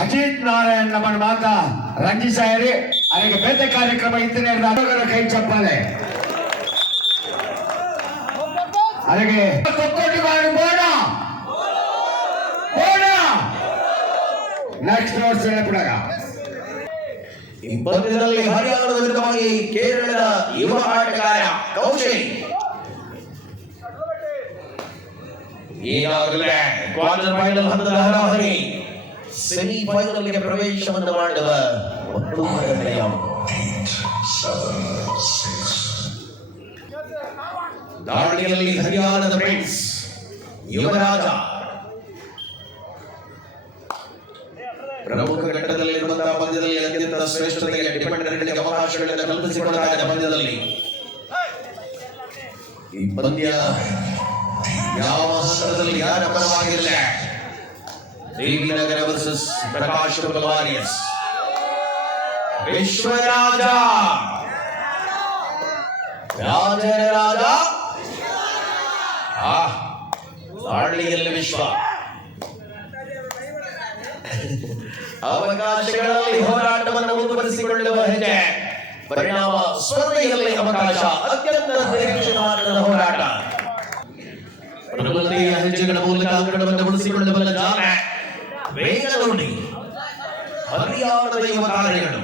ಅಜಿತ್ ನಾರಾಯಣ ನಮ್ಮನ್ನ ಮಾತ ರಂಜಿಸಾಯರಿ ಅವರಿಗೆ ಬೇತೆ ಕಾರ್ಯಕ್ರಮ ಇತ್ತನೇ ಇರೋದು ಕೈ ಚಪ್ಪಾಲೆ ಅವರಿಗೆ ಕೊಕ್ಕೋಟಿ ಬಾರಿ ಬೋಡ ಬೋಡ ನೆಕ್ಸ್ಟ್ ನೋಡ್ಸ್ ಹೇಳಬಿಡಾಗ ಈ ಪಂದ್ಯದಲ್ಲಿ ಹರಿಯಾಣದ ವಿರುದ್ಧವಾಗಿ ಕೇರಳದ ಯುವ ಆಟಗಾರ ಕೌಶಲ್ ಈಗಾಗಲೇ ಕ್ವಾರ್ಟರ್ ಫೈನಲ್ ಹಂತದ ಹರಾಹರಿ ಸೆಮಿ ಫೈನಲ್ಗೆ ಪ್ರವೇಶವನ್ನು ಮಾಡಿದ ಮತ್ತೊಬ್ಬರ ಜಯ. ದಾಳಿಯಲ್ಲಿ ಹರಿಯಾಣದ ಪ್ರಿನ್ಸ್ ಯುವರಾಜ ಪ್ರಮುಖ ಘಟ್ಟದಲ್ಲಿರುವಂತಹ ಪಂದ್ಯದಲ್ಲಿ ಅತ್ಯಂತ ಶ್ರೇಷ್ಠತೆಗೆ ಡಿಪೆಂಡರ್ಗಳಿಗೆ ಅವಕಾಶಗಳನ್ನು ಕಲ್ಪಿಸಿಕೊಳ್ಳಲಾಗಿದೆ ಪಂದ್ಯದಲ್ಲಿ ಈ ಪಂದ್ಯ ಯಾವ ಹಂತದಲ್ಲಿ ಯಾರ ಪರವಾಗಿಲ್ಲ ದೇವಿನಗರ ವರ್ಸಸ್ ಪ್ರಕಾಶ್ ವಾರಿಯರ್ಸ್ ವಿಶ್ವರಾಜ ರಾಜರ ರಾಜ. ಆ, ದಾಳಿಯಲ್ಲಿ ವಿಶ್ವ. ಅವಕಾಶಗಳಲ್ಲಿ ಹೋರಾಟವನ್ನು ಮುಂದುವರಿಸಿಕೊಳ್ಳುವ ಹೆಜ್ಜೆ ಪರಿಣಾಮ ಸ್ಪರ್ಧೆಯಲ್ಲಿ ಅವಕಾಶ ಅತ್ಯಂತ ನಿರೀಕ್ಷಣವಾದ ಹೋರಾಟ. ಪ್ರಬಲತೆಯ ಹೆಜ್ಜೆಗಳ ಮೂಲಕ ಅಂಗಡವನ್ನು ಉಳಿಸಿಕೊಳ್ಳಬಲ್ಲ ಜಾಲ ವೇಗ ನೋಡಿ ಹರಿಯಾಣದ ಯುವ ತಾರೆಗಳು.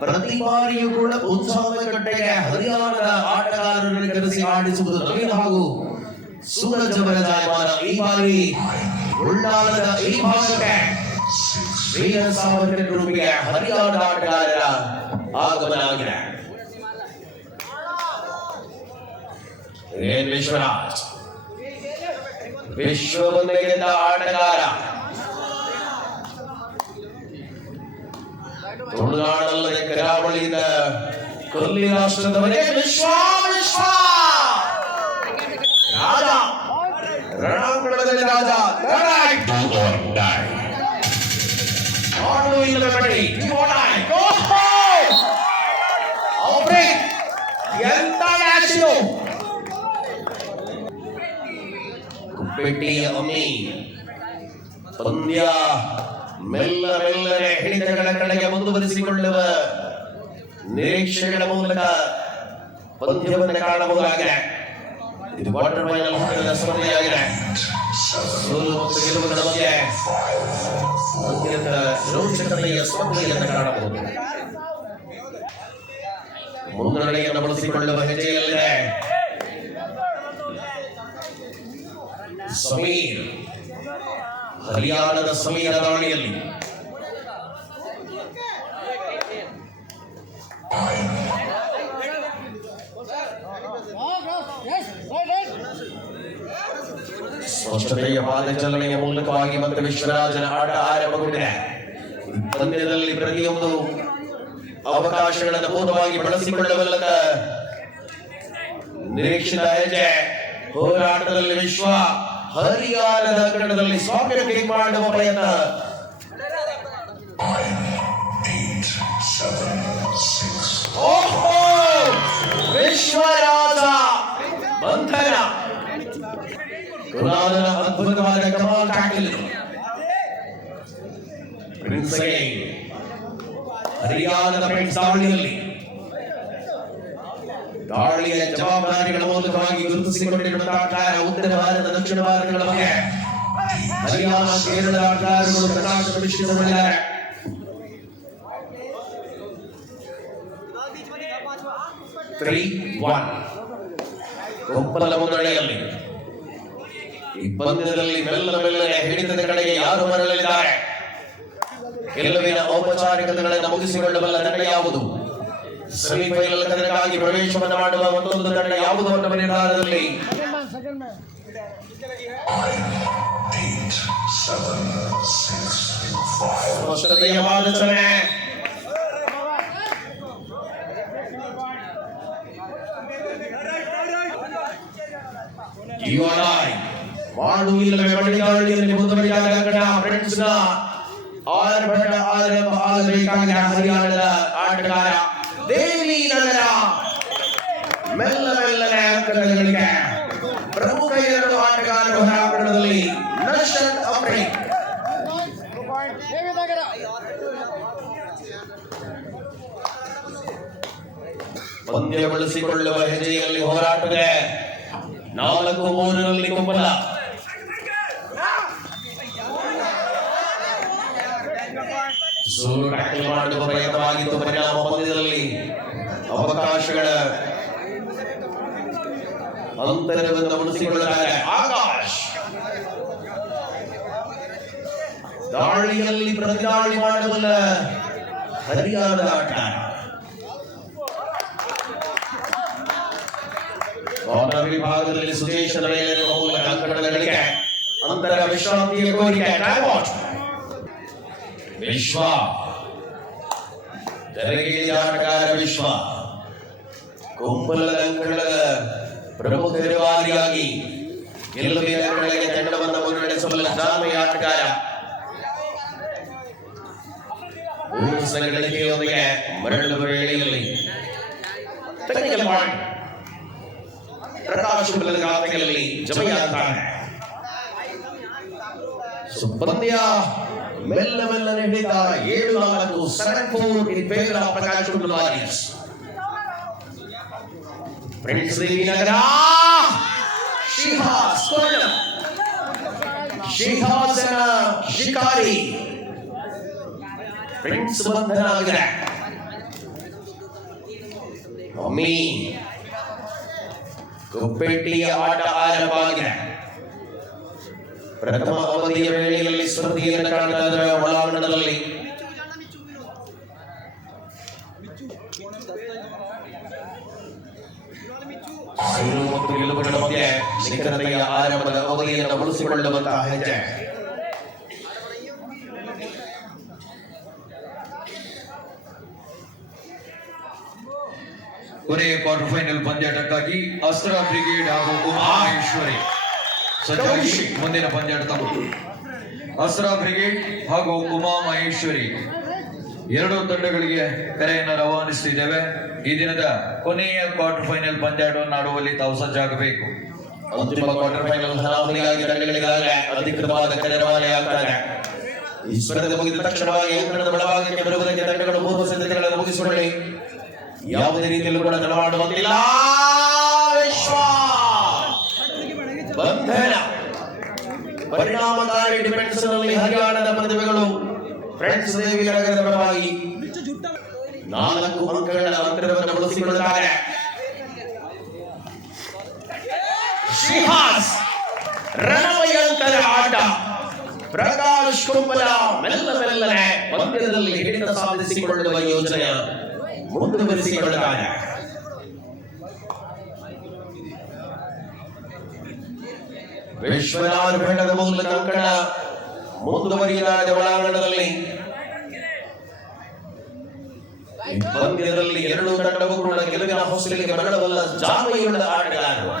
ಪ್ರತಿ ಬಾರಿಯೂ ಕೂಡ ಉತ್ಸಾಹದ ಕಟ್ಟೆಗೆ ಹರಿಯಾಣದ ಆಟಗಾರರನ್ನು ಕರೆಸಿ ಆಡಿಸುವುದು ನವೀನ ಹಾಗೂ ಸೂರಜ್ ಈ ಬಾರಿ ಉಳ್ಳಾಲದ ಈ ಭಾಗಕ್ಕೆ ವೀರ ಸಾವರ್ಕರ್ ಗ್ರೂಪಿಗೆ ಹರಿಯಾಣದ ಆಟಗಾರರ ಆಗಮನ ಆಗಿದೆ ಏನ್ ವಿಶ್ವರಾಜ್ ವಿಶ್ವವನ್ನೇ ಗೆದ್ದ ಆಟಗಾರ ತುಳುನಾಡಲ್ಲದೆ ಕರಾವಳಿಯಿಂದ ಕೊಲ್ಲಿ ರಾಷ್ಟ್ರದವರೇ ವಿಶ್ವ ವಿಶ್ವ ರಾಜ ರಣಾಂಗಣದಲ್ಲಿ ರಾಜ Tonight, do or die. ಆಡು ಇಲ್ಲ ಬೇಡಿ Do or die. Go home. Aubrey, ಎಂತ ಮ್ಯಾಚ್ ಇದು ಕುಪ್ಪೆಟ್ಟಿಯ ಅಮ್ಮಿ ಪಂದ್ಯ ಮೆಲ್ಲ ಮೆಲ್ಲನೆ ಹಿಡಿತಗಳ ಕಡೆಗೆ ಮುಂದುವರಿಸಿಕೊಳ್ಳುವ ನಿರೀಕ್ಷೆಗಳ ಮೂಲಕ ಪಂದ್ಯವನ್ನು ಕಾಣಬಹುದಾಗಿದೆ ಇದು ಕ್ವಾರ್ಟರ್ ಫೈನಲ್ ಹಂತದ ಸ್ಪರ್ಧೆಯಾಗಿದೆ ಸೋಲು ಮತ್ತು ಗೆಲುವುಗಳ ಮಧ್ಯೆ ಅತ್ಯಂತ ರೋಚಕತೆಯ ಸ್ಪರ್ಧೆಯನ್ನು ಕಾಣಬಹುದು ಮುನ್ನಡೆಯನ್ನು ಬಳಸಿಕೊಳ್ಳುವ ಹೆಜ್ಜೆಯಲ್ಲಿದೆ ಸಮೀರ್ ಹರಿಯಾಣದ ಸಮೀರ ದಾಳಿಯಲ್ಲಿ ಸ್ಪಷ್ಟತೆಯ ಪಾದಚಲನೆಯ ಮೂಲಕವಾಗಿ ಮತ್ತೆ ವಿಶ್ವರಾಜನ ಆಟ ಆರಂಭಗೊಂಡಿದೆ. ಪಂದ್ಯದಲ್ಲಿ ಪ್ರತಿಯೊಂದು ಅವಕಾಶಗಳನ್ನು ಪೂರ್ಣವಾಗಿ ಬಳಸಿಕೊಳ್ಳಬಲ್ಲದ ನಿರೀಕ್ಷಿತ ಹೆಜ್ಜೆ. ಹೋರಾಟದಲ್ಲಿ ವಿಶ್ವ ಹರಿಯಾಣದ ಕನ್ನಡದಲ್ಲಿ ಗೇಮ್ ಮಾಡುವ ಪ್ರಯತ್ನ ಅದ್ಭುತವಾದ ಕಮಾಲ್ ಟ್ಯಾಕಲ್ ಪ್ರಿನ್ಸ್ ಅಗೈನ್. ಹರಿಯಾಣದ ಪ್ರಿನ್ಸ್ ದಾಳಿಯಲ್ಲಿ ದಾಳಿಯ ಜವಾಬ್ದಾರಿಗಳ ಮೂಲಕವಾಗಿ ಗುರುತಿಸಿಕೊಂಡಿರುವಂತಹ ಆಟಗಾರ ಉತ್ತರ ಭಾರತ ದಕ್ಷಿಣ ಭಾರತಗಳ ಬಗ್ಗೆ ಹರಿಯಾಣ ಕೇರಳದ ಆಟಗಾರರು ಪ್ರಕಾಶ ಮಿಶ್ರಿತಗೊಂಡಿದ್ದಾರೆ ತ್ರೀ ಒನ್ ಕೊಪ್ಪಲ ಮುನ್ನಡೆಯಲ್ಲಿ ಈ ಪಂದ್ಯದಲ್ಲಿ ಬೆಲ್ಲ ಬೆಲ್ಲನೆ ಹಿಡಿತದ ಕಡೆಗೆ ಯಾರು ಬರಲಿದ್ದಾರೆ? ಗೆಲುವಿನ ಔಪಚಾರಿಕತೆಗಳನ್ನು ಮುಗಿಸಿಕೊಳ್ಳಬಲ್ಲ ತಂಡ ಯಾವುದು? ಸೆಮಿಫೈನಲ್ ಕದನಕ್ಕಾಗಿ ಪ್ರವೇಶವನ್ನು ಮಾಡುವ ಮತ್ತೊಂದು ತಂಡ ಯಾವುದು ಅನ್ನುವ ನಿರ್ಧಾರದಲ್ಲಿ? You are I. ಮಾಡು ಇಲ್ಲವೇ ಬಡಿದಾಳಿಯಲ್ಲಿ ಮುಂದುವರಿದಾಗ ಕಣ ಫ್ರೆಂಡ್ಸ್ ಆರ್ ಆರ್ಭಟ ಆರಂಭ ಆಗಬೇಕಾಗಿ ಹರಿಯಾಣದ ಆಟಗಾರ ದೇವಿ ನಗರ. ಮೆಲ್ಲ ಮೆಲ್ಲನೆ ಅಂಕಗಳಿಗೆ ಪ್ರಮುಖ ಎರಡು ಆಟಗಾರರು ಹೊರಾಂಗಣದಲ್ಲಿ ನಶರತ್ ಅಫ್ರೀನ್ ಪಂದ್ಯಗೊಳಿಸಿಕೊಳ್ಳುವ ಹೆಜ್ಜೆಯಲ್ಲಿ ಹೋರಾಟವಿದೆ. ನಾಲ್ಕು ಮೂರರಲ್ಲಿ ಕುಂಬಲ ಸೋಲು ಟ್ಯಾಕಲ್ ಮಾಡುವ ಪ್ರಯತ್ನವಾಗಿತ್ತು ಪರಿಣಾಮ ಪಂದ್ಯದಲ್ಲಿ ಅವಕಾಶಗಳ ಅಂತರವನ್ನು ಉಳಿಸಿಕೊಳ್ಳಲಾರೆ ಆಕಾಶ್ ದಾಳಿಯಲ್ಲಿ ಪ್ರತಿದಾಳಿ ಮಾಡಬಲ್ಲ ಹರಿಯಾದ ಆಟ. ಅವರ ವಿಭಾಗದಲ್ಲಿ ಸುದೇಶ ನಡೆಯಲು ಮೂಲಕ ಅಂತರ ವಿಶ್ರಾಂತಿಯ ಕೋರಿಕೆ. ವಿಶ್ವ ತೆರೆಗೆ ಆಟಗಾರ ವಿಶ್ವ ಕುಂಬಲದ ಅಂಕಣದ ಪ್ರಮುಖ ನಿರ್ವಾರಿಯಾಗಿ ಗೆಲ್ಲುವಿನ ಅಂಕಣಗಳಿಗೆ ತಂಡವನ್ನು ಮುನ್ನಡೆಸಬಲ್ಲ ಜಾನ್ಮಯ ಆಟಗಾರ ಊರಿನ ಗಳಿಕೆಯೊಂದಿಗೆ ಮರಳುವ ವೇಳೆಯಲ್ಲಿ ಟೆಕ್ನಿಕಲ್ ಪಾಯಿಂಟ್ ಪ್ರಕಾಶ್ ಕುಂಬಲದ ಖಾತೆಯಲ್ಲಿ ಜಮೆಯಾಗ್ತಾನೆ ಸುಪಂದ್ಯ ಮೆಲ್ಲ ಮೆಲ್ಲನೆ ಹಿಡಿದ ಏಳು ನಾಲ್ಕು seven four in favour of Prakash Kumbala warriors friends Devi Nagar Shihas Kollam ಶಿಹಾಸನ Shikari friends ಬಂಧನ ಆಗಿದೆ ಮಮ್ಮಿ ಕುಪ್ಪೆಟ್ಟಿಯ ಆಟ ಆರಂಭವಾಗಿದೆ ಪ್ರಥಮ ಅವಧಿಯ ವೇಳೆಯಲ್ಲಿ ಸ್ಪರ್ಧೆಯನ್ನು ಕಾಣ್ತಾ ಇದ್ದಾರೆ ಒಳಾಂಗಣದಲ್ಲಿ. ಸೋಲು ಮತ್ತು ಗೆಲುವುಗಳ ಮಧ್ಯೆ ನಿಖರತೆಯ ಆರಂಭದ ಅವಧಿಯನ್ನು ಉಳಿಸಿಕೊಳ್ಳುವಂತಹ ಹೆಜ್ಜೆ. ಕೊನೆಯ ಕ್ವಾರ್ಟರ್ ಫೈನಲ್ ಪಂದ್ಯಾಟಕ್ಕಾಗಿ ಅಸ್ತ್ರ ಬ್ರಿಗೇಡ್ ಹಾಗೂ ಉಮಾಮೇಶ್ವರಿ ಸಜ್ಜಾಗಿ ಮುಂದಿನ ಪಂದ್ಯಾಟ ತಮ್ಮ ಅಸ್ರ ಬ್ರಿಗೇಡ್ ಹಾಗೂ ಉಮಾ ಮಹೇಶ್ವರಿ. ಎರಡು ತಂಡಗಳಿಗೆ ಕರೆಯನ್ನು ರವಾನಿಸುತ್ತಿದ್ದೇವೆ ಈ ದಿನದ ಕೊನೆಯ ಕ್ವಾರ್ಟರ್ ಫೈನಲ್ ಪಂದ್ಯಾಟವನ್ನು ಆಡುವಲ್ಲಿ ತಾವು ಸಜ್ಜಾಗಬೇಕು ಅಂತಿಮ ಕ್ವಾರ್ಟರ್ ಫೈನಲ್ ಹಣಾವಣಿಗಾಗಿ ತಂಡಗಳಿಗಾಗಲೇ ಅಧಿಕೃತವಾದ ಕರೆರವಾನೆಯಾಗ್ತಾರೆ ಈ ಸ್ಪರ್ಧೆ ಮುಗಿದ ತಕ್ಷಣವಾಗಿ ಅಂಕಣದ ಒಳಭಾಗಕ್ಕೆ ಬರುವುದಕ್ಕೆ ತಂಡಗಳು ಮೂರು ಸಿದ್ಧತೆಗಳನ್ನು ಮುಗಿಸಿಕೊಳ್ಳಿ. ಯಾವುದೇ ರೀತಿಯಲ್ಲೂ ಕೂಡ ತಡಮಾಡುವಂತಿಲ್ಲ ಪರಿಣಾಮಕಾರಿ ಡಿಫೆನ್ಸ್ ನಲ್ಲಿ ಹರಿಯಾಣದ ಪ್ರತಿಭೆಗಳು ಫ್ರೆಂಡ್ಸ್ ದೇವಿ ನಗರದ ಪರವಾಗಿ ನಾಲ್ಕು ಅಂಕಗಳ ಅಂತರವನ್ನು ಬಳಸಿಕೊಳ್ಳುತ್ತಾರೆ ಶಿಹಾಸ್ ರಣಭಯಂಕರ ಆಟ ಪ್ರಕಾಶ್ ಕುಂಬಲ ಮೆಲ್ಲ ಮೆಲ್ಲನೆ ಪಂದ್ಯದಲ್ಲಿ ಹಿಡಿತ ಸಾಧಿಸಿಕೊಳ್ಳುವ ಯೋಜನೆ ಮುಂದುವರಿಸಿಕೊಳ್ಳುತ್ತಾರೆ ವಿಶ್ವನಾಥ್ ಬೆಟ್ಟದ ಮೂಲಕ ಕಂಕಣ ಮುಂದುವರಿಯಲಾದ ಒಳಾಂಗಣದಲ್ಲಿ ಪಂದ್ಯದಲ್ಲಿ ಎರಡು ತಂಡವು ಕೂಡ ಗೆಲುವಿನ ಹೊಸಲಿಗೆ ಮರಳಬಲ್ಲ ಜಾಮಯುಳ್ಳ ಆಟಗಾರರು.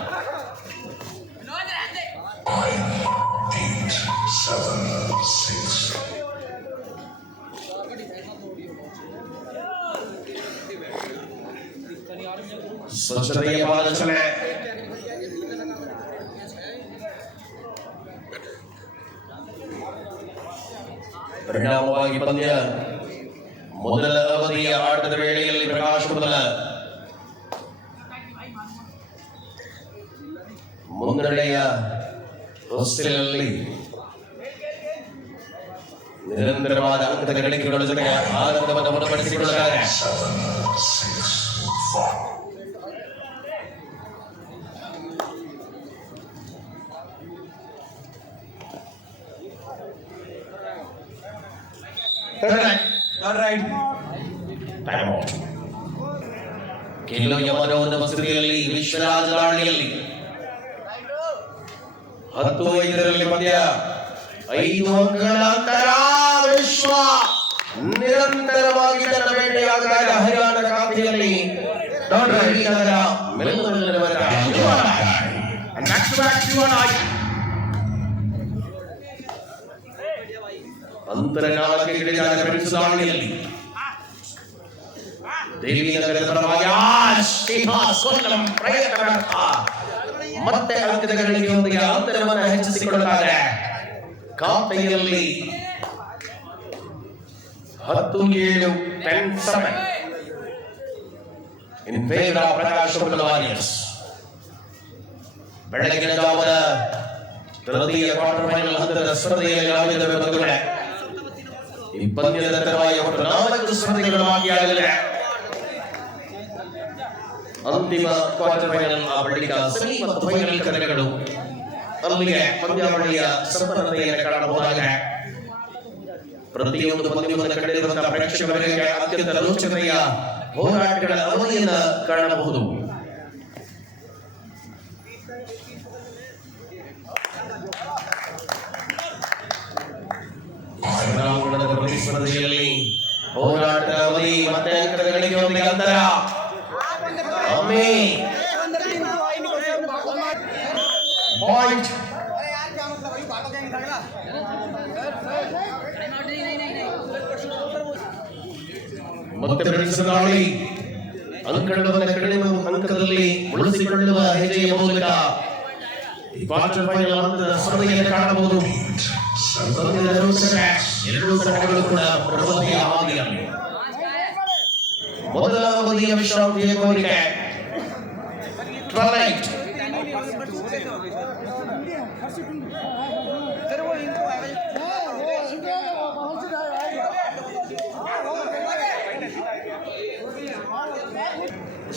ಸ್ವಚ್ಛತೆಯ ಪಾದಚನೆ ಪರಿಣಾಮವಾಗಿ ಪಂದ್ಯ ಮೊದಲ ಅವಧಿಯ ಆಟದ ವೇಳೆಯಲ್ಲಿ ಪ್ರಕಾಶ್ ಮೊದಲ ಮುನ್ನಡೆಯ ಹೊಸ್ತಿಲಲ್ಲಿ ನಿರಂತರವಾದ ಅಂಕದ ಗಳಿಕೆಗಳ ಜೊತೆಗೆ ಆನಂದವನ್ನು ಮುನ್ನಪಡಿಸಿಕೊಳ್ಳಲಾರೆ ಟೈಮ್ ಔಟ್ ಗೆಲ್ಲುವ ಯಮನವನ್ನು ಮಸೂರಿಯಲ್ಲಿ ವಿಶ್ವರಾಜ ರಾಣಿಯಲ್ಲಿ ಹತ್ತು ಐದರಲ್ಲಿ ಪದ್ಯ ಐದು ಅಂಕಗಳ ಅಂತರ ವಿಶ್ವ ನಿರಂತರವಾಗಿ ತನ್ನ ಬೇಟೆಯಾದಾಗ ಹರಿಯಾಣ ಕಾಂತಿಯಲ್ಲಿ ದೊಡ್ಡ ನಗರ ಮೆಲ್ಲ ಮೆಲ್ಲನೆ ಬರೆದ Shivraj. And back to back Shivraj. ಅಂತರನಾಳಕ್ಕೆ ಹಿಡಿದಾದ friends ದಾಳಿಯಲ್ಲಿ ದೇವಿನಗರದ ಪರವಾಗಿ ಆಶೀರ್ವಾದ ಕೊಲ್ಲಂ ಪ್ರಯತ್ನ ಮತ್ತೆ ಅಂಕದ ಗಳಿಕೆಯೊಂದಿಗೆ ಅಂತರವನ್ನು ಹೆಚ್ಚಿಸಿಕೊಳ್ಳುತ್ತಾರೆ ಖಾತೆಯಲ್ಲಿ ಹತ್ತು ಏಳು ten seven in favour of Prakash warriors ಬೆಳಗಿನ ಜಾವದ ತೃತೀಯ ಕ್ವಾರ್ಟರ್ ಫೈನಲ್ ಹಂತದ ಸ್ಪರ್ಧೆಯಲ್ಲಿ ನಾವಿದ್ದೇವೆ ಬಂಧುಗಳೇ ಈ ಪಂದ್ಯದ ತರುವಾಯ ಒಟ್ಟು ನಾಲ್ಕು ಸ್ಪರ್ಧೆಗಳು ಬಾಕಿಯಾಗಲಿವೆ ಅಂತಿಮ ಕ್ವಾರ್ಟರ್ ಫೈನಲ್ ಬಳಿಕ ಸೆಮಿ ಮತ್ತು ಫೈನಲ್ ಕರೆಗಳು. ಅಲ್ಲಿಗೆ ಪಂದ್ಯಾವಳಿಯ ಸಂಪನ್ನತೆಯನ್ನು ಕಾಣಬಹುದಾಗಿದೆ. ಪ್ರತಿಯೊಂದು ಪಂದ್ಯವನ್ನು ಕಂಡಿರುವಂತಹ ಪ್ರೇಕ್ಷಕರಿಗೆ ಅತ್ಯಂತ ರೋಚನೆಯ ಹೋರಾಟಗಳ ಅವಧಿಯನ್ನು ಕಾಣಬಹುದು. ಕ್ರೀಡಾಂಗಣದ ಪ್ರತಿಸ್ಪರ್ಧೆಯಲ್ಲಿ ಹೋರಾಟದ ಅವಧಿ ಮತ್ತೆ ಅಂಕಗಳಿಗೆ ಗಳಿಕೆಯೊಂದಿಗೆ ಅಂತರ ಪಾಯಿಂಟ್. ಮತ್ತೆ ಅಂಕದಲ್ಲಿ ಉಳಿಸಿಕೊಳ್ಳುವ ಹೆಜ್ಜೆಯ ಮೂಲಕ ಕಾಣಬಹುದು. ಎರಡೂ ತಂಡಗಳು ಕೂಡ ಹಾದಿಯಲ್ಲಿ ಮೊದಲ ಅವಧಿಯ ವಿಶ್ರಾಂತಿಯ ಕೋರಿಕೆ. ಟ್ವಲೈಟ್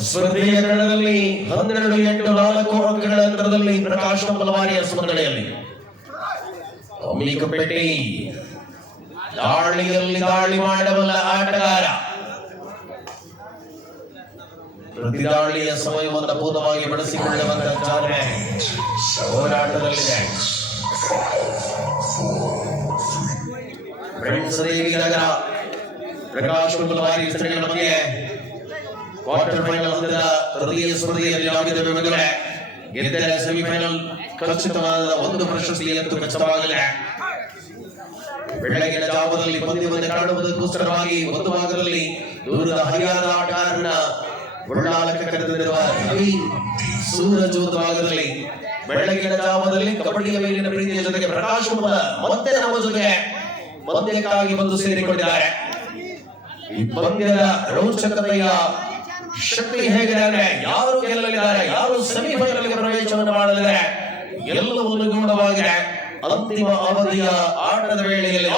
ಸ್ಪರ್ಧೆಯ ಹನ್ನೆರಡು ಎಂಟು ನಾಲ್ಕು ಅಂಕಗಳ ಅಂತರದಲ್ಲಿ ಪ್ರಕಾಶ ಬಲವಾರಿಯ ಸ್ಪರ್ಧೆಯಲ್ಲಿ ಅಮೀಕಪೇಟೆ ದಾಳಿಯಲ್ಲಿ ದಾಳಿ ಮಾಡಬಲ್ಲ ಆಟಗಾರ. ಪ್ರತಿ ದಾಳಿಯ ಸಮಯವನ್ನು ಪೂರ್ಣವಾಗಿ ಬಳಸಿಕೊಳ್ಳುವಂತಹ ಚಾಲನೆ ಹೋರಾಟದಲ್ಲಿದೆ. ದೇವಿ ನಗರ. ಪ್ರಕಾಶ್ ಬಲವಾರಿ ಬಗ್ಗೆ ಮಧ್ಯೆ ಕ್ವಾರ್ಟರ್ ಫೈನಲ್ ಹಂತದ ತೃತೀಯ ಸ್ಪರ್ಧೆಯಲ್ಲಿ ಮಗಳೇ ಗೆದ್ದರೆ ಸೆಮಿಫೈನಲ್ ಖಚಿತವಾದ ಒಂದು ಪ್ರಶಸ್ತಿ ಎಂದು ಖಚಿತವಾಗಲಿದೆ ಬೆಳಗಿನ ಜಾವದಲ್ಲಿ ಪಂದ್ಯವನ್ನು ಕಾಣುವುದಕ್ಕೋಸ್ಕರವಾಗಿ ಒಂದು ಭಾಗದಲ್ಲಿ ದೂರದ ಹರಿಯಾದ ಆಟಗಾರನ ಬುಳ್ಳಾಲಕ್ಕೆ ಕರೆದಿರುವ ರವಿ ಸೂರಜ್ ಒಂದು ಭಾಗದಲ್ಲಿ ಬೆಳಗಿನ ಜಾವದಲ್ಲಿ ಕಬಡ್ಡಿಯ ಮೇಲಿನ ಪ್ರೀತಿಯ ಜೊತೆಗೆ ಪ್ರಕಾಶ್ ಮತ್ತೆ ನಮ್ಮ ಜೊತೆ ಪಂದ್ಯಕ್ಕಾಗಿ ಬಂದು ಸೇರಿಕೊಂಡಿದ್ದಾರೆ. ಈ ಪಂದ್ಯದ ರೋಚಕತೆಯ ಶಕ್ತಿ ಹೇಗಿದೆ ಅಂದ್ರೆ ಯಾರು ಗೆಲ್ಲಲಿದ್ದಾರೆ, ಯಾರು ಸೆಮಿಫೈನಲ್ಗೆ ಪ್ರವೇಶವನ್ನು ಮಾಡಲಿದ್ದಾರೆ, ಎಲ್ಲವೂ ಅನುಗುಣವಾಗಿದೆ ಅಂತಿಮ ಅವಧಿಯ ಆಟದ ವೇಳೆಯಲ್ಲಿ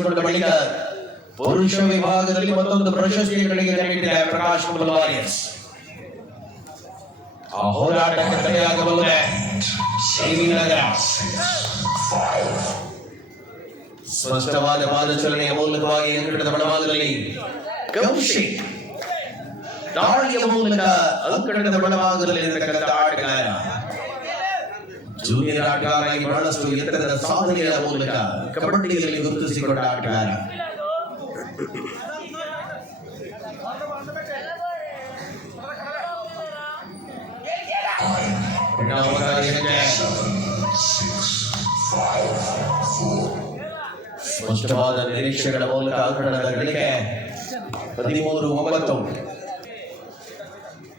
ಪಟ್ಟವನ್ನು ಗಳಿಸಿಕೊಂಡ ಬಳಿಕ ಪುರುಷ ವಿಭಾಗದಲ್ಲಿ ಮತ್ತೊಂದು ಪ್ರಶಸ್ತಿಗಳಿಗೆ ನೀಡಿದೆ ಪ್ರಕಾಶ್ ಬಲವಾರಿಯರ್ಸ್ ಆ ಹೋರಾಟಕ್ಕೆ ತಡೆಯಾಗಬಲ್ಲದೆ ಸಿವಿ ನಗರ ಸ್ಪಷ್ಟವಾದ ಪಾದಚಲನೆಯ ಮೂಲಕವಾಗಿ ಅಂಕಣದ ಬಡಭಾಗದಲ್ಲಿ ಕೌಶಿಕ್ ದಾಳಿಯ ಮೂಲಕ ಅಂಕಣದ ಬಡಭಾಗದಲ್ಲಿ ಇರತಕ್ಕಂಥ ಆಟಗಾರ ಜೂನಿಯರ್ ಆಟಗಾರರಾಗಿ ಬಹಳಷ್ಟು ಎತ್ತರದ ಸಾಧನೆಗಳ ಮೂಲಕ ಕಬಡ್ಡಿಯಲ್ಲಿ ಗುರುತಿಸಿಕೊಂಡ ಆಟಗಾರ ಪರಿಣಾಮಕಾರಿ ಹೆಜ್ಜೆ. ಸ್ಪಷ್ಟವಾದ ನಿರೀಕ್ಷೆಗಳ ಮೂಲಕ ಅಂಕಣದ ಗಳಿಕೆ ಹದಿಮೂರು ಒಂಬತ್ತು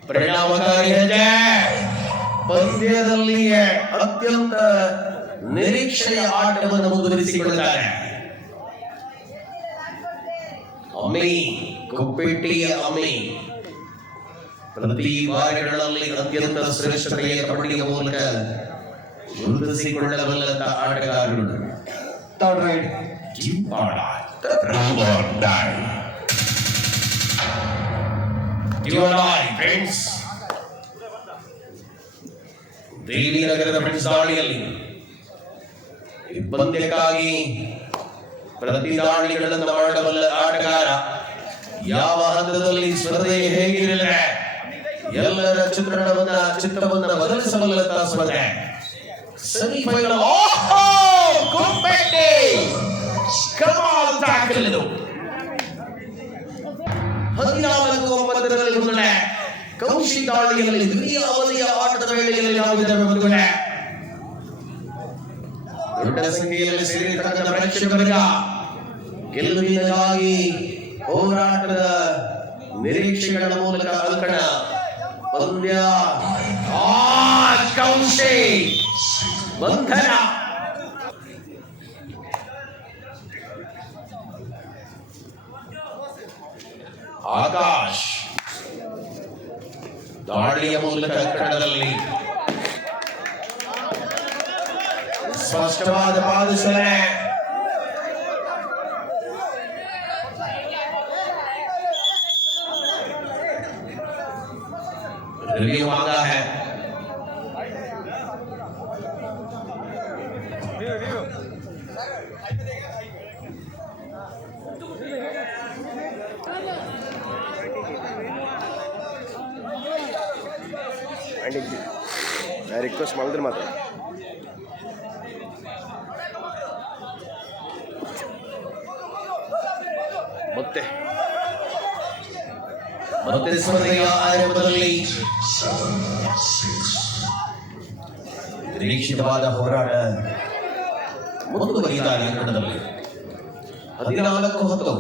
ಪರಿಣಾಮಕಾರಿ ಹೆಜ್ಜೆ ಪಂದ್ಯದಲ್ಲಿಯೇ ಅತ್ಯಂತ ನಿರೀಕ್ಷೆಯ ಆಟವನ್ನು ಮುಂದುವರಿಸಿಕೊಳ್ಳುತ್ತಾರೆ ಅಮ್ಮಿ ಕುಪ್ಪಿಟ್ಟಿಯ ಅಮ್ಮಿ ಪ್ರತಿ ಬಾರಿಗಳಲ್ಲಿ ಅತ್ಯಂತ ಶ್ರೇಷ್ಠತೆಯ ಕಬಡ್ಡಿಯ ಮೂಲಕ ಗುರುತಿಸಿಕೊಳ್ಳಬಲ್ಲಂತ ಆಟಗಾರರು third ride ಕಿಂಪಾಡ Do or die. Do or Die, ನಗರದ ಪ್ರತಿದಾಳಿಯಲ್ಲಿ ಈ ಪಂದ್ಯಕ್ಕಾಗಿ ಮಾಡಬಲ್ಲ ಆಟಗಾರ ಯಾವ ಹಂತದಲ್ಲಿ ಸ್ಪರ್ಧೆ ಹೇಗಿರಲಿಲ್ಲ? ಎಲ್ಲರ ಚಿತ್ರಣವನ್ನ ಚಿತ್ರವನ್ನ ಬದಲಿಸಬಲ್ಲಂತ ಸ್ಪರ್ಧೆ. ಇದು ಹದಿನಾಲ್ಕು ಒಂಬತ್ತರಲ್ಲಿ ಮುನ್ನಡೆ ಕೌಶಿ ದಾಳಿಯಲ್ಲಿ ದ್ವಿತೀಯ ಅವಧಿಯ ಆಟದ ವೇಳೆಯಲ್ಲಿ ನಾವು ಇದನ್ನು ಮುಂದುಗಡೆ ದೊಡ್ಡ ಸಂಖ್ಯೆಯಲ್ಲಿ ಸೇರಿರ್ತಕ್ಕಂಥ ಪ್ರೇಕ್ಷಕರಿಗ ಗೆಲುವಿನಗಾಗಿ ಹೋರಾಟದ ನಿರೀಕ್ಷೆಗಳ ಮೂಲಕ ಅಂಕಣ ಪಂದ್ಯ ಆ ಕೌಶಿ ಬಂಧನ ಆಕಾಶ್ ದಾಳಿಯ ಮೂಲಕ ಕಣದಲ್ಲಿ ಸ್ಪಷ್ಟವಾದ ಪಾದಸರಣೆ ಆ್ಯಂಡ್ ನಾ ರಿಕ್ವೆಸ್ಟ್ ಮಾಡಿದ್ರೆ ಮಾತ್ರ. ಮತ್ತೆ? ಮತ್ತೆ ಸ್ಪರ್ಧೆಯ ನಿರೀಕ್ಷಿತವಾದ ಹೋರಾಟ ಮುಂದುವರಿಯುತ್ತಾ ಇದೆ ಅಂಕಣದಲ್ಲಿ ಹದಿನಾಲ್ಕು ಹತ್ತು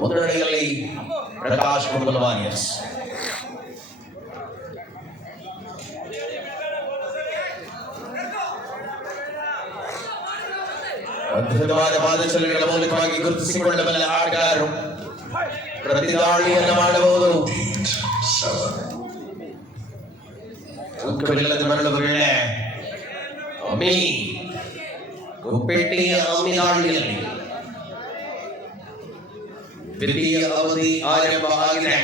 ಮುನ್ನಡೆಯಲ್ಲಿ ಪ್ರಕಾಶ್ ಕುಂಬಲ್ ಅದ್ಭುತವಾದ ಪಾದಚಲನೆಗಳ ಮೂಲಕವಾಗಿ ಗುರುತಿಸಿಕೊಳ್ಳಬಲ್ಲ ಆಟಗಾರರು ಪ್ರತಿ ದಾಳಿಯನ್ನು ಮಾಡಬಹುದು ಅಂಕವಿಲ್ಲದೆ ಮರಳುವ ವೇಳೆ ಅಮಿ ಗುಪ್ಪೇಟೆಯ ಅಮಿ ದಾಳಿಯಲ್ಲಿ ದ್ವಿತೀಯ ಅವಧಿ ಆರಂಭ ಆಗಿದೆ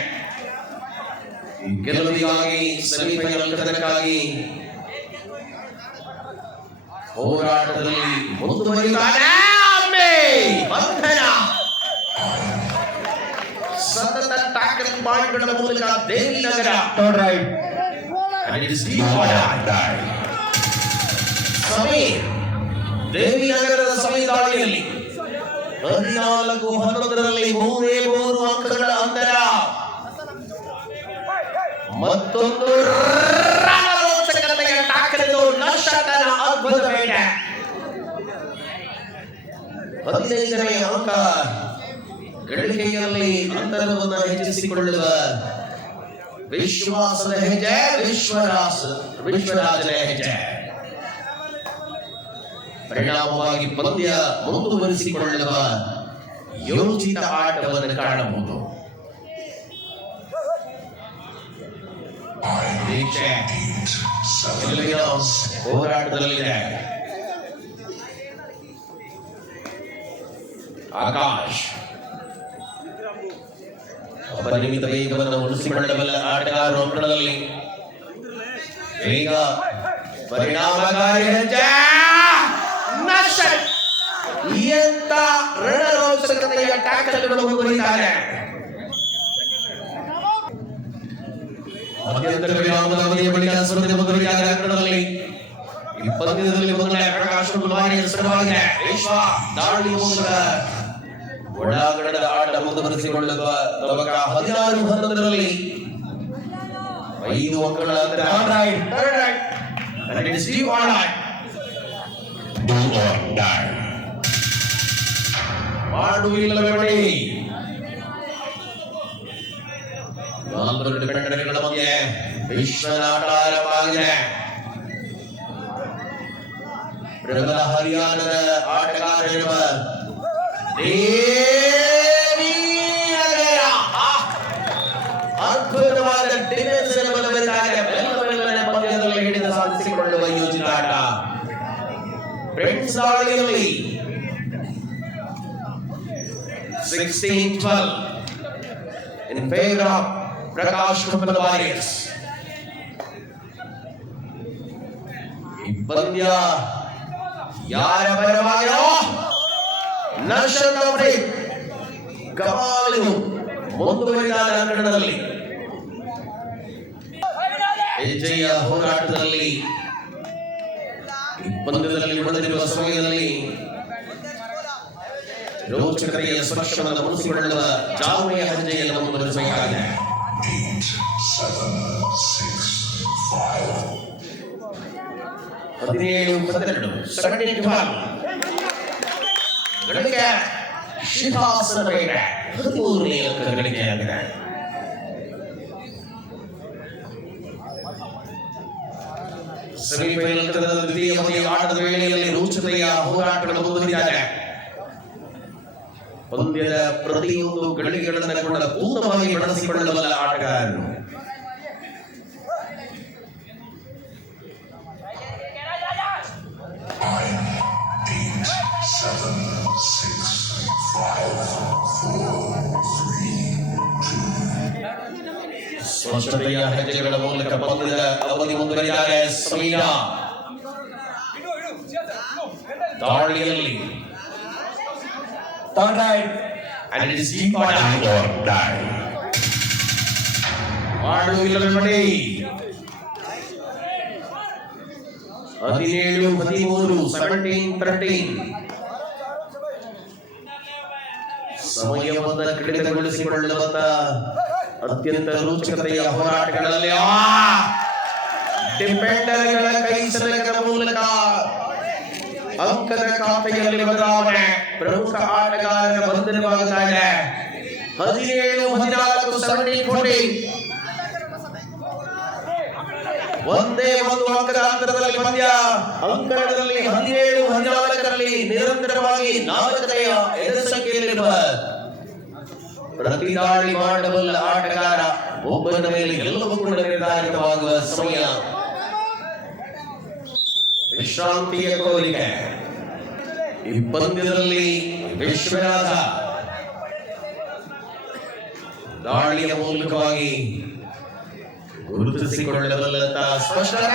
ಗೆಲುವಿಗಾಗಿ ಸೆಮಿಫೈನಲ್ ಕದನಕ್ಕಾಗಿ ಹೋರಾಟದಲ್ಲಿ ಮುಂದುವರಿತಾನೆ ಬಂಧನ! ಸತತ ಟ್ಯಾಕಲಿಂಗ್ ಪಾಯಿಂಟ್ಗಳ ಮೂಲಕ ದೇವಿನಗರ ನಗರ. Raid and it is deep die. Sameer ದೇವಿನಗರದ ಸಮಯ ದಾಳಿಯಲ್ಲಿ. ಹದಿನಾಲ್ಕು ಹನ್ನೊಂದರಲ್ಲಿ ಮೂರೇ ಮೂರು ಅಂಕಗಳ ಅಂತರ. ಮತ್ತೊಂದು ಹದಿನೈದನೇ ಅಂಕ ಗಳಿಕೆಯಲ್ಲಿ ಅಂತರವನ್ನು ಹೆಚ್ಚಿಸಿಕೊಳ್ಳುವ ವಿಶ್ವಾಸದ ಹೆಜ್ಜೆ ವಿಶ್ವರಾಸ ವಿಶ್ವರಾಜನ ಹೆಜ್ಜೆ. ಪರಿಣಾಮವಾಗಿ ಪಂದ್ಯ ಮುಂದುವರಿಸಿಕೊಳ್ಳುವ ಯೋಜಿತ ಆಟವನ್ನು ಕಾಣಬಹುದು. ಹೋರಾಟದಲ್ಲಿದೆ. ಆಕಾಶ್. ಅಪರಿಮಿತ ವೇಗವನ್ನು ಉಳಿಸಿಕೊಳ್ಳಬಲ್ಲ ಆಟಗಾರ ಅಂಕಣದಲ್ಲಿ ವೇಗ ಪರಿಣಾಮಕಾರಿ ಹೆಜ್ಜೆ. ಎಂತ ರಣರೋಚಕತೆಯ ಟ್ಯಾಕಲ್ಗಳು ಬರೀತಾರೆ ಮಧ್ಯಂತರ ವಿರಾಮದ ಅವಧಿಯ ಬಳಿಕ ಸ್ಪರ್ಧೆ ದಾಳಿ ಮೂಲಕ ಒಳಾಂಗಣದ ಆಟ ಮುಂದುವರಿಸಿಕೊಳ್ಳುವ ತವಕ ಹದಿನಾರು ಹನ್ನೊಂದರಲ್ಲಿ ಐದು ಅಂಕಗಳ ಅಂತರ raid third raid And it is Steve Arnott. Do or die. ಮಾಡು ಇಲ್ಲವೇ ಮಡಿ ನಾಲ್ವರು ಡಿಪೆಂಡರ್ಗಳ ಮಧ್ಯೆ ವಿಶ್ವನಾಟ ಆರಂಭವಾಗಿದೆ ಪ್ರಬಲ ಹರಿಯಾಣದ ಆಟಗಾರರಿರುವ ದೇವಿನಗರ. ಆಹ್! ಅದ್ಭುತವಾದ ಡಿಫೆನ್ಸ್ ಪಂದ್ಯದಲ್ಲಿ ಹಿಡಿದು ಸಾಧಿಸಿಕೊಳ್ಳುವ ಯೋಜಿತ ಆಟ ದಾಳಿಯಲ್ಲಿ sixteen twelve in favour of Prakash ಕಬ್ಬಲ್ warriors ಈ ಪಂದ್ಯ ಯಾರ ಪರವಾಗಿರೋ ನರ್ಷನ್ ಅವರೇ ಕಮಾಲು ಮುಂದುವರಿದ ಅಂಗಣದಲ್ಲಿ ಹೆಜ್ಜೆಯ ಹೋರಾಟದಲ್ಲಿ ಈ ಪಂದ್ಯದಲ್ಲಿ ಉಳಿದಿರುವ ಸಮಯದಲ್ಲಿ ರೋಚಕತೆಯ ಸ್ಪರ್ಶವನ್ನು ಮುನಿಸಿಕೊಳ್ಳುವ ಜಾವಣೆಯ ಹೆಜ್ಜೆಯನ್ನು ಮುಂದುವರಿಸಬೇಕಾಗಿದೆ ಹದಿನೇಳು ಹದಿನೆರಡು ಸೆವೆಂಟೀನ್ ಟ್ವೆಲ್ ಗಳಿಕೆ ಶಿಖಾಸನ ಮೇಲೆ ಹದಿಮೂರನೇ ಅಂಕ ಗಳಿಕೆಯಾಗಿದೆ ಸೆಮಿಫೈನಲ್ ತಂಡದ ದ್ವಿತೀಯ ಪಂದ್ಯ ಆಟದ ವೇಳೆಯಲ್ಲಿ ರೋಚತೆಯ ಹೋರಾಟಗಳು ಮುಂದುವರಿದಿದೆ ಪಂದ್ಯದ ಪ್ರತಿಯೊಂದು ಗಳಿಗೆಗಳನ್ನು ಕೂಡ ಪೂರ್ಣವಾಗಿ ಬಳಸಿಕೊಳ್ಳಬಲ್ಲ ಆಟಗಾರರು ಸ್ವಚ್ಛತೆಯ ಹೆಜ್ಜೆಗಳ ಮೂಲಕ ಪಂದ್ಯದ ಅವಧಿ ಮುಂದುವರಿದ್ದಾರೆ ಸಮೀನಾ ದಾಳಿಯಲ್ಲಿ Third right. and it is deep or die. ಮಾಡುವುದಿಲ್ಲ ನೋಡಿ ಹದಿನೇಳು ಹದಿಮೂರು ಸೆವೆಂಟೀನ್ ತರ್ಟೀನ್ ಸಮಯವನ್ನು ಕಡಿತಗೊಳಿಸಿಕೊಳ್ಳುವಂತ ಅತ್ಯಂತ ರೋಚಕತೆಯ ಹೋರಾಟಗಳಲ್ಲಿ ಡಿಫೆಂಡರ್ಗಳ ಕೈ ಮೂಲಕ ಅಂಕದ ಖಾತೆಯಲ್ಲಿ ಬದಲಾವಣೆ, ಪ್ರಮುಖ ಆಟಗಾರರ ಬಂಧನವಾಗುತ್ತಾ ಹದಿನೇಳು, ಹದಿನಾಲ್ಕು ಸರಣಿ ಫೋರ್ಟೀನ್ ಒಂದೇ ಒಂದು ಅಂಕದ ಅಂತರದಲ್ಲಿ ಪಂದ್ಯ. ಅಂಕಣದಲ್ಲಿ ಹದಿನೇಳು ಹದಿನಾಲ್ಕರಲ್ಲಿ ನಿರಂತರವಾಗಿ ನಾಲ್ಕನೆಯ ಎದುರು ಸಂಖ್ಯೆಯಲ್ಲಿರುವ ಪ್ರತಿ ದಾಳಿ ಮಾಡಬಲ್ಲ ಆಟಗಾರ ಒಬ್ಬನ ಮೇಲೆ ಎಲ್ಲವೂ ಕೂಡ ನಿರ್ಧಾರಿತವಾಗುವ ಸಮಯ. ವಿಶ್ರಾಂತಿಯ ಕೋರಿಕೆ ಈ ಪಂದ್ಯದಲ್ಲಿ ವಿಶ್ವನಾಥ. ದಾಳಿಯ ಮೂಲಕವಾಗಿ ಗುರುತಿಸಿಕೊಳ್ಳಬಲ್ಲಂತ ಸ್ಪಷ್ಟತೆ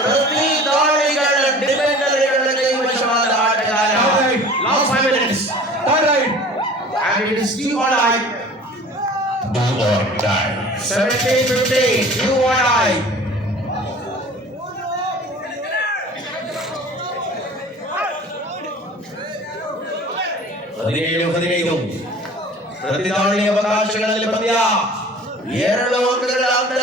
ಪ್ರತಿ ದಾಳಿಗಳ ಡಿಫೆಂಡರ್ಗಳ ಕೈವಶವಾದ ಆಟಗಾರ last five minutes Third right. and it is do or die. Do or die. 17 15, do or die. ಹದಿನೇಳು ಹದಿನೈದು ಪ್ರತಿದಾಳಿ ಅವಕಾಶಗಳಲ್ಲಿ ಪಂದ್ಯ ಎರಡು ಅಂಕಗಳ ಅಂತರ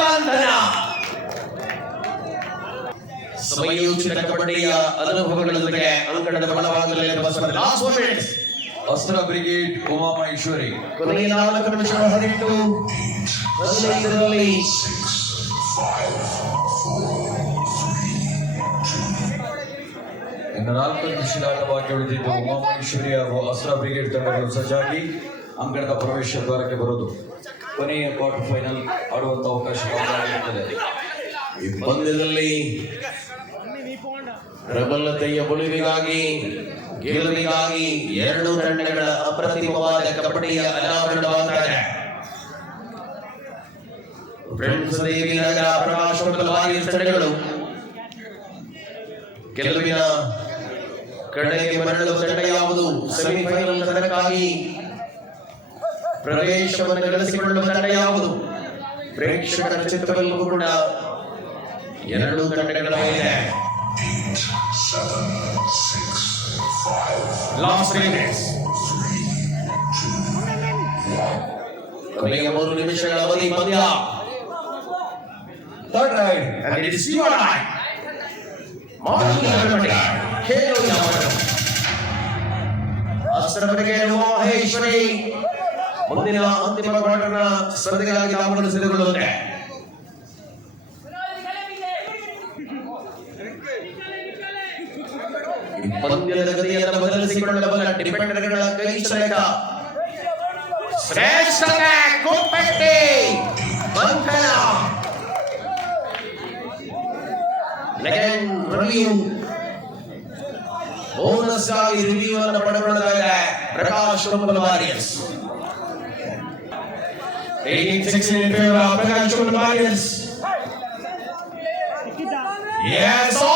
ಬಂಧನ ಸಮಯೋಚಿತ ಕಬಡ್ಡಿಯ ಅನುಭವಗಳ ಜೊತೆಗೆ ಅಂಕಣದ ಬಲವಾಗಲಿರುವ ಲಾಸ್ಟ್ ಅಸ್ತ್ರ ಬ್ರಿಗೇಡ್ ಉಮಾ ಮಹೇಶ್ವರಿ ಕೊನೆಯ ನಾಲ್ಕು ನಿಮಿಷ ಹದಿನೆಂಟು. ಹದಿನೈದರಲ್ಲಿ ಇನ್ನು ನಾಲ್ಕು ನಿಮಿಷದ ಆಟವಾಗಿ ಉಳಿದಿದ್ದು ಉಮಾಮಹೇಶ್ವರಿ ಹಾಗೂ ಅಸ್ತ್ರ ಬ್ರಿಗೇಡ್ ತಂಡಗಳು ಸಜ್ಜಾಗಿ ಅಂಗಣದ ಪ್ರವೇಶ ದ್ವಾರಕ್ಕೆ ಬರುವುದು ಕೊನೆಯ ಕ್ವಾರ್ಟರ್ ಫೈನಲ್ ಆಡುವಂತ ಅವಕಾಶ ಈ ಪಂದ್ಯದಲ್ಲಿ ಪ್ರಬಲತೆಯ ಉಳಿವಿಗಾಗಿ ಗೆಲುವಿಗಾಗಿ ಎರಡು ತಂಡಗಳ ಅಪ್ರತಿಮವಾದ ಕಬಡ್ಡಿಯ ಅನಾವರಣವಾಗಿದೆ ಫ್ರೆಂಡ್ಸ್ ದೇವಿ ನಗರ ಪ್ರಕಾಶ್ ತಂಡಗಳು. ಗೆಲುವಿನ ಕಡೆಗೆ ಮರಳುವ ತಂಡ ಯಾವುದು ಸೆಮಿಫೈನಲ್ ತನಕಾಗಿ ಪ್ರವೇಶವನ್ನು ಗಳಿಸಿಕೊಳ್ಳುವ ತಂಡ ಯಾವುದು ಪ್ರೇಕ್ಷಕರ ಚಿತ್ರದಲ್ಲೂ ಕೂಡ ಎರಡು ತಂಡಗಳ ಮೇಲೆ. ಕೊನೆಯ ಮೂರು ನಿಮಿಷಗಳ ಅವಧಿ ಪಂದ್ಯ. Is you and I. खेलो ಅಷ್ಟರವರೆಗೆ ಮೋಹೇಶ್ವರಿ ಮುಂದಿನ ಅಂತಿಮ ಹೋರಾಟನ ಸ್ಪರ್ಧೆಗಾಗಿ ದಾಮಣದ ಸಿದ್ಧಗೊಳ್ಳುತ್ತೆ ಪಂದ್ಯದ ಗತಿಯನ್ನು ಬದಲಿಸಿಕೊಳ್ಳಬಲ್ಲ ಡಿಪೆಂಡರ್ಗಳ ಕೈ ಶ್ರೇಕ ಶ್ರೇಷ್ಠ ಕೋಪೆಟ್ಟಿ ಬಂಕಲ ಲೆಗೆಂಡ್ ಪ್ರಶಸ್ತಿಯಾಗಿ ರಿವ್ಯೂ ಅನ್ನು ಪಡೆದುಕೊಳ್ಳಲಾಗಿದೆ Prakash ಕುಂಬಲ್ warriors Taking 16 in favor of Prakash Kumar Yes, all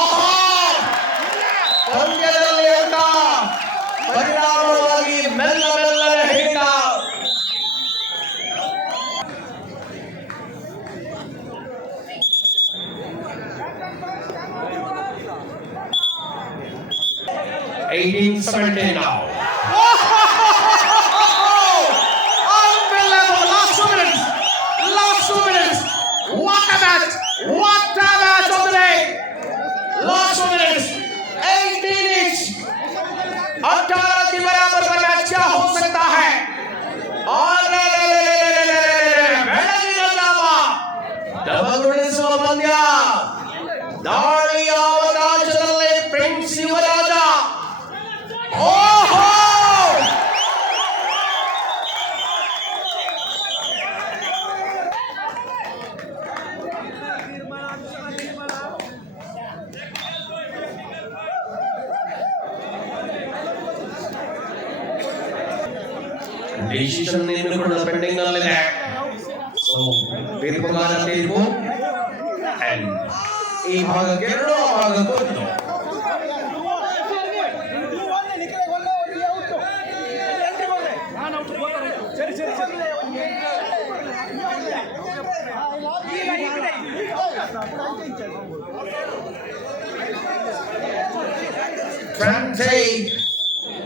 20,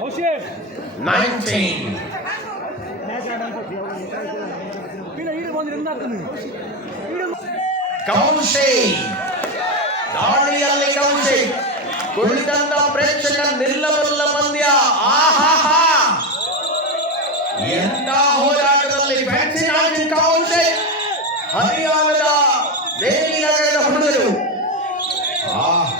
19, 19 ಕೌಶಿ ದಾಳಿಯಲ್ಲಿ ಕೌಶಿ ಕುಳಿತಂತ ಪ್ರೇಕ್ಷಕ ನಿಲ್ಲಬಲ್ಲ ಮಂದ್ಯ ಆಹಾಹಾ ಎಂತ ಹೋರಾಟದಲ್ಲಿ ಫ್ಯಾನ್ಸಿ ಕೌಶಿ ಹರಿಯಾಣದ ದೇವಿ ನಗರದ ಹುಡುಗರು ಆಹಾ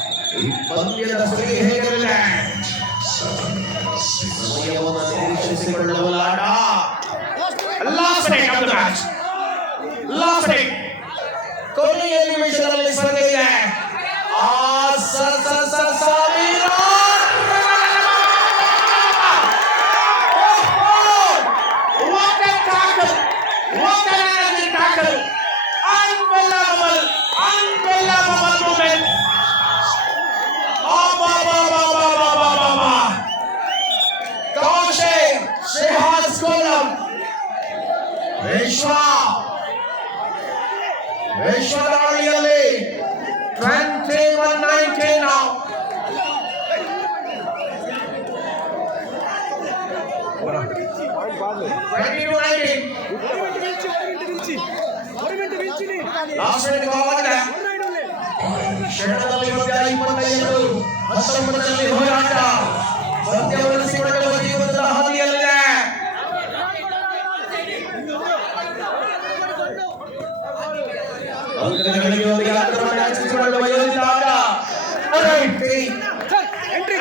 last raid of the match last raid ಕೊನೆಯ ನಿಮಿಷದಲ್ಲಿ ಸ್ಪರ್ಧೆ ಇದೆ ಆ ಶರಣದಲ್ಲಿ ಮಧ್ಯ ಇಪ್ಪತ್ತೈದು ಹತ್ತೊಂಬತ್ತರಲ್ಲಿ ಹೋರಾಟ ಸತ್ಯವನ್ನಿಸಿಕೊಳ್ಳುವ ಜೀವನದ ಹಾದಿಯಲ್ಲೇ ಎಂಟ್ರಿ